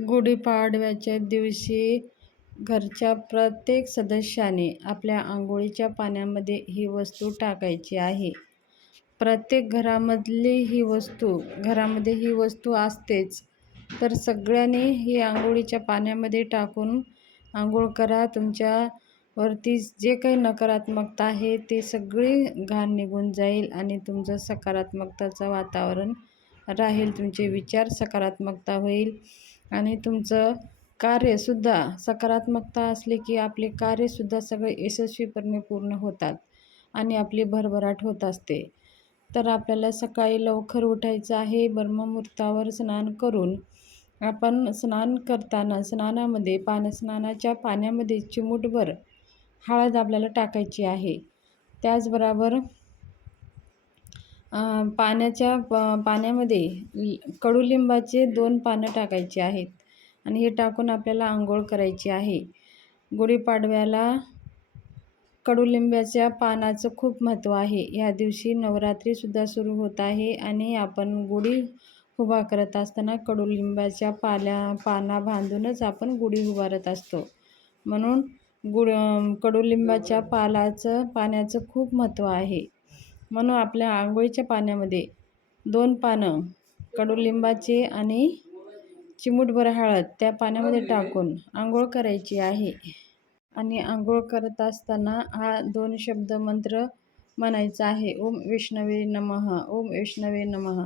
गुढीपाडव्याच्या दिवशी घरच्या प्रत्येक सदस्याने आपल्या अंघोळीच्या पाण्यामध्ये ही वस्तू टाकायची आहे. प्रत्येक घरामध्ये ही वस्तू असतेच. तर सगळ्यांनी ही अंघोळीच्या पाण्यामध्ये टाकून अंघोळ करा. तुमच्यावरती जे काही नकारात्मकता आहे ते सगळी घाण निघून जाईल आणि तुमचं सकारात्मकताचं वातावरण राहील. तुमचे विचार सकारात्मकता होईल आणि तुमचं कार्यसुद्धा सकारात्मकता असले की आपले कार्यसुद्धा सगळे यशस्वीपणे पूर्ण होतात आणि आपली भरभराट होत असते. तर आपल्याला सकाळी लवकर उठायचं आहे. ब्रह्ममुहूर्तावर स्नान करून आपण स्नान करताना स्नानाच्या पाण्यामध्ये चिमूटभर हळद आपल्याला टाकायची आहे. त्याचबरोबर पाण्यामध्ये कडुलिंबाचे 2 पानं टाकायचे आहेत आणि हे टाकून आपल्याला अंघोळ करायची आहे. गुढीपाडव्याला कडुलिंबाच्या पानाचं खूप महत्त्व आहे. ह्या दिवशी नवरात्रीसुद्धा सुरू होत आहे आणि आपण गुढी उभा करत असताना कडुलिंबाच्या पाना बांधूनच आपण गुढी उभारत असतो. म्हणून कडुलिंबाच्या पाण्याचं खूप महत्त्व आहे. म्हणून आपल्या अंघोळीच्या पाण्यामध्ये 2 पानं कडुलिंबाचे आणि चिमूटभर हळद त्या पाण्यामध्ये टाकून अंघोळ करायची आहे. आणि अंघोळ करत असताना हा 2 शब्द मंत्र म्हणायचा आहे. ओम विष्णवे नमः, ओम विष्णवे नमः.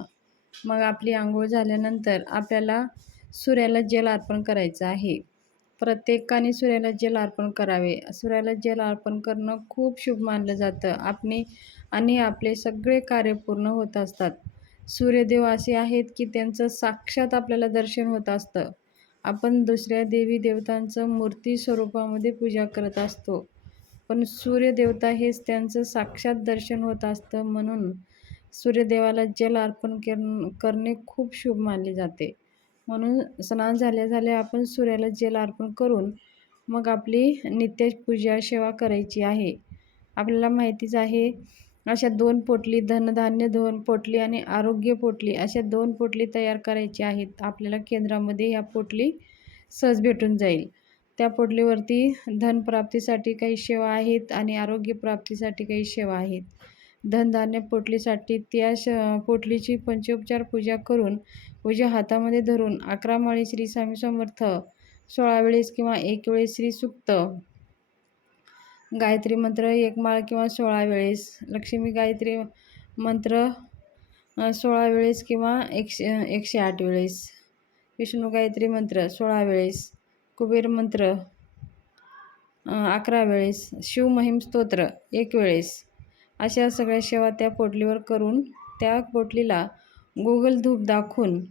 मग आपली अंघोळ झाल्यानंतर आपल्याला सूर्याला जल अर्पण करायचं आहे. प्रत्येकाने सूर्याला जल अर्पण करावे. सूर्याला जल अर्पण करणं खूप शुभ मानलं जातं. आणि आपले सगळे कार्य पूर्ण होत असतात. सूर्यदेव असे आहेत की त्यांचं साक्षात आपल्याला दर्शन होत असतं. आपण दुसऱ्या देवी देवतांचं मूर्ती स्वरूपामध्ये पूजा करत असतो, पण सूर्यदेवता हेच त्यांचं साक्षात दर्शन होत असतं. म्हणून सूर्यदेवाला जल अर्पण करणे खूप शुभ मानले जाते. म्हणून स्नान झाल्या आपण सूर्याला जल अर्पण करून मग आपली नित्य पूजा सेवा करायची आहे. आपल्याला माहितीच आहे, अशा 2 पोटली, धनधान्य 2 पोटली आणि आरोग्य पोटली अशा 2 पोटली तयार करायची आहेत. आपल्याला केंद्रामध्ये ह्या पोटली सहज भेटून जाईल. त्या पोटलीवरती धनप्राप्तीसाठी काही सेवा आहेत आणि आरोग्यप्राप्तीसाठी काही सेवा आहेत. धनधान्य पोटलीसाठी त्या पोटलीची पंचोपचार पूजा करून उजव्या हातामध्ये धरून 11 माळी श्री स्वामी समर्थ 16 वेळेस किंवा 1 वेळेस श्री सूक्त, गायत्री मंत्र 1 माळ किंवा 16 वेळेस, लक्ष्मी गायत्री मंत्र 16 वेळेस किंवा 108 वेळेस, विष्णू गायत्री मंत्र 16 वेळेस, कुबेर मंत्र 11 वेळेस, शिवमहिम स्तोत्र 1 वेळेस, अशा सगळ्या सेवा त्या पोटलीवर करून त्या पोटलीला गुगल धूप दाखवून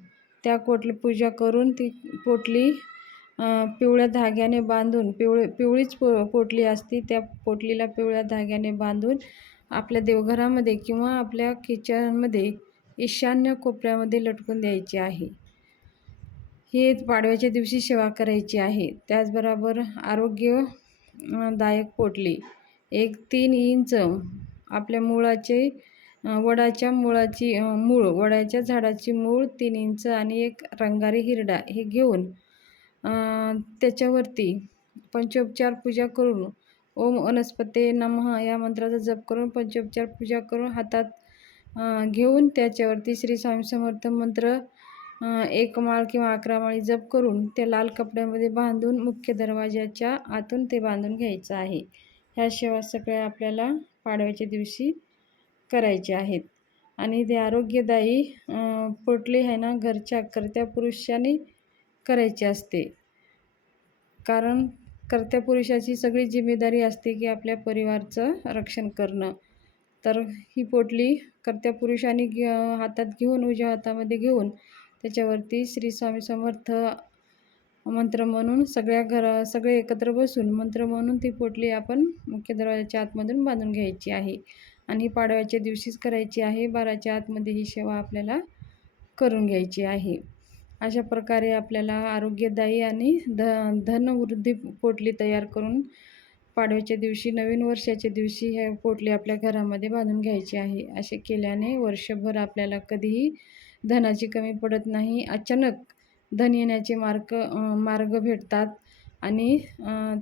त्या पूजा करून ती पोटली पिवळ्या धाग्याने बांधून पिवळीच पोटली असती, त्या पोटलीला पिवळ्या धाग्याने बांधून आपल्या देवघरामध्ये किंवा आपल्या किचनमध्ये ईशान्य कोपऱ्यामध्ये लटकून द्यायची आहे. ही पाडव्याच्या दिवशी सेवा करायची आहे. त्याचबरोबर आरोग्यदायक पोटली 3 इंच आपल्या वडाच्या झाडाची मूळ 3 इंच आणि एक रंगारी हिरडा हे घेऊन त्याच्यावरती पंचोपचार पूजा करून ओम वनस्पते नमः या मंत्राचा जप करून पंचोपचार पूजा करून हातात घेऊन त्याच्यावरती श्री स्वामी समर्थ मंत्र 1 माळ किंवा 11 माळी जप करून त्या लाल कपड्यामध्ये बांधून मुख्य दरवाजाच्या आतून ते बांधून घ्यायचं आहे. ह्या सेवा सगळ्या आपल्याला पाडव्याच्या दिवशी करायचे आहेत. आणि ते आरोग्यदायी पोटली आहे ना, घरच्या कर्त्या पुरुषाने करायची असते. कारण कर्त्या पुरुषाची सगळी जिम्मेदारी असते की आपल्या परिवाराचं रक्षण करणं. तर ही पोटली कर्त्या पुरुषाने हातात घेऊन उजव्या हातामध्ये घेऊन त्याच्यावरती श्री स्वामी समर्थ मंत्र म्हणून सगळे एकत्र बसून मंत्र म्हणून ती पोटली आपण मुख्य दरवाजाच्या आतमधून बांधून घ्यायची आहे आणि पाडव्याच्या दिवशीच करायची आहे. 12च्या आतमध्ये ही सेवा आपल्याला करून घ्यायची आहे. अशा प्रकारे आपल्याला आरोग्यदायी आणि धनवृद्धी पोटली तयार करून पाडव्याच्या दिवशी, नवीन वर्षाच्या दिवशी हे पोटली आपल्या घरामध्ये बांधून घ्यायची आहे. असे केल्याने वर्षभर आपल्याला कधीही धनाची कमी पडत नाही. अचानक धन येण्याचे मार्ग भेटतात आणि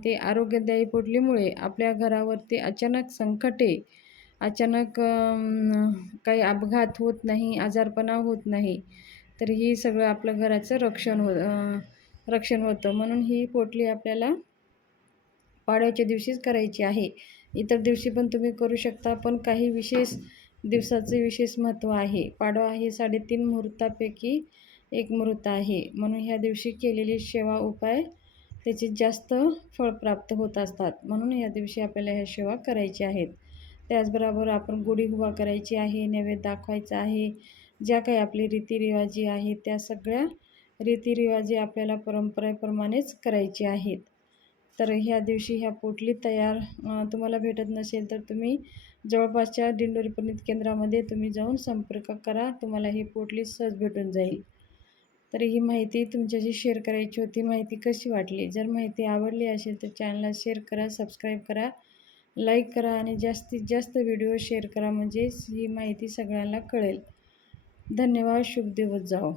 ते आरोग्यदायी पोटलीमुळे आपल्या घरावरती अचानक संकटे, अचानक काही अपघात होत नाही, आजारपणा होत नाही. तर ही सगळं आपलं घराचं रक्षण होतं. म्हणून ही पोटली आपल्याला पाडव्याच्या दिवशीच करायची आहे. इतर दिवशी पण तुम्ही करू शकता, पण काही विशेष दिवसाचे विशेष महत्त्व आहे. पाडवा हे 3.5 मुहूर्तापैकी एक मुहूर्त आहे. म्हणून ह्या दिवशी केलेली सेवा उपाय त्याचे जास्त फळ प्राप्त होत असतात. म्हणून ह्या दिवशी आपल्याला ह्या सेवा करायच्या आहेत. त्याचबरोबर आपण गुढी उभा करायची आहे, नैवेद्य दाखवायचा आहे. ज्या काही आपली रीतिरिवाजी आहेत त्या सगळ्या रीतिरिवाजी आपल्याला परंपरेप्रमाणेच करायचे आहेत. तर ह्या दिवशी ह्या पोटली तयार तुम्हाला भेटत नसेल तर तुम्ही जवळपासच्या दिंडोरी पुनीत केंद्रामध्ये तुम्ही जाऊन संपर्क करा. तुम्हाला ही पोटली सहज भेटून जाईल. तर ही माहिती तुमच्याशी शेअर करायची होती. माहिती कशी वाटली? जर माहिती आवडली असेल तर चॅनलला शेअर करा, सबस्क्राईब करा, लाईक करा आणि जास्तीत जास्त व्हिडिओ शेअर करा, म्हणजेच ही माहिती सगळ्यांना कळेल. धन्यवाद. शुभ दिवस जाओ.